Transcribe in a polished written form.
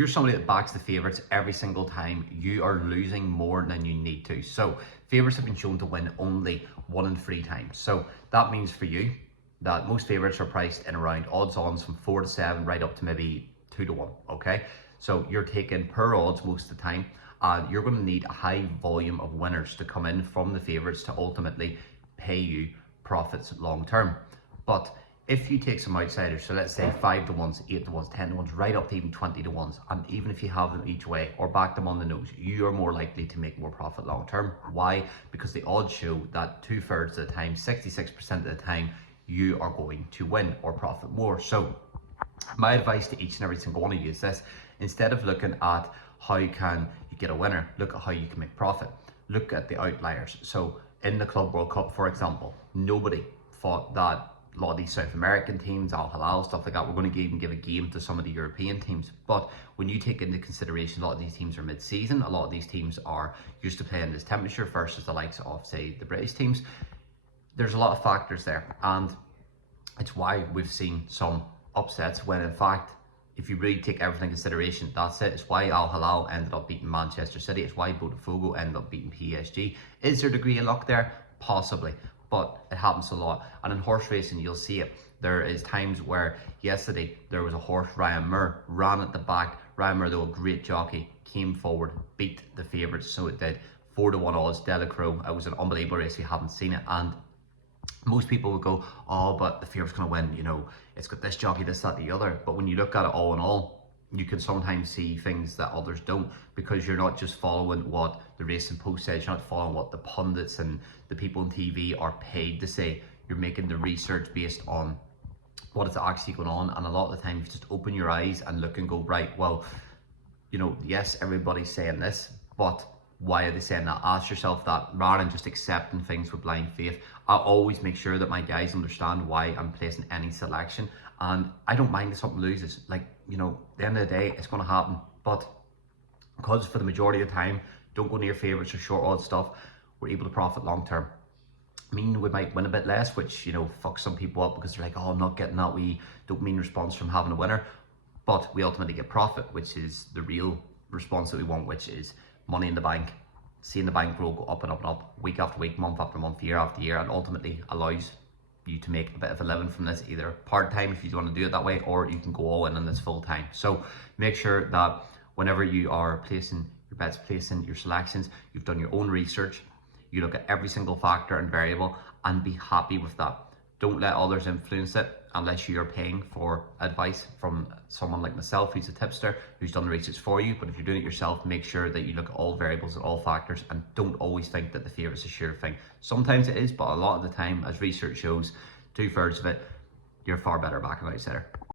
you're somebody that backs the favourites every single time, you are losing more than you need to. So favourites have been shown to win only 1 in 3 times. So that means for you that most favourites are priced in around odds-ons from 4 to 7, right up to maybe 2 to 1, okay? So you're taking per odds most of the time, and you're going to need a high volume of winners to come in from the favourites to ultimately pay you profits long term. But if you take some outsiders, so let's say 5 to 1s, 8 to 1s, 10 to 1s, right up to even 20 to 1s, and even if you have them each way or back them on the nose, you are more likely to make more profit long term. Why? Because the odds show that 2/3 of the time, 66% of the time, you are going to win or profit more. So my advice to each and every single one of you is this: instead of looking at how can you get a winner, look at how you can make profit. Look at the outliers. So in the Club World Cup, for example, nobody thought that a lot of these South American teams, Al Hilal, stuff like that, we're going to even give a game to some of the European teams. But when you take into consideration a lot of these teams are mid-season, a lot of these teams are used to playing this temperature versus the likes of, say, the British teams, there's a lot of factors there. And it's why we've seen some upsets when, in fact, if you really take everything into consideration, that's it. It's why Al Hilal ended up beating Manchester City. It's why Botafogo ended up beating PSG. Is there a degree of luck there? Possibly, but it happens a lot. And in horse racing, you'll see it. There is times where yesterday there was a horse, Ryan Moore, ran at the back. Ryan Moore, though a great jockey, came forward, beat the favourites. So it did. 4 to 1 odds, Delacroix. It was an unbelievable race. You haven't seen it. And most people would go, oh, but the favourite's going to win, you know, it's got this jockey, this, that, the other. But when you look at it all in all, you can sometimes see things that others don't, because you're not just following what the Racing Post says, you're not following what the pundits and the people on TV are paid to say. You're making the research based on what is actually going on. And a lot of the time, you just open your eyes and look and go, right, well, you know, yes, everybody's saying this, but why are they saying that? Ask yourself that, rather than just accepting things with blind faith. I always make sure that my guys understand why I'm placing any selection, and I don't mind if something loses. Like, you know, at the end of the day, it's going to happen. But because for the majority of the time, don't go near favourites or short odds stuff, we're able to profit long term. I mean, we might win a bit less, which, you know, fucks some people up because they're like, oh, I'm not getting that wee dopamine response from having a winner. But we ultimately get profit, which is the real response that we want, which is money in the bank, seeing the bank roll go up and up and up, week after week, month after month, year after year, and ultimately allows you to make a bit of a living from this, either part-time if you want to do it that way, or you can go all in on this full-time. So make sure that whenever you are placing your bets, placing your selections, you've done your own research, you look at every single factor and variable, and be happy with that. Don't let others influence it unless you are paying for advice from someone like myself, who's a tipster, who's done the research for you. But if you're doing it yourself, make sure that you look at all variables and all factors, and don't always think that the favourite's a sure thing. Sometimes it is, but a lot of the time, as research shows, 2/3 of it, you're far better back an outsider.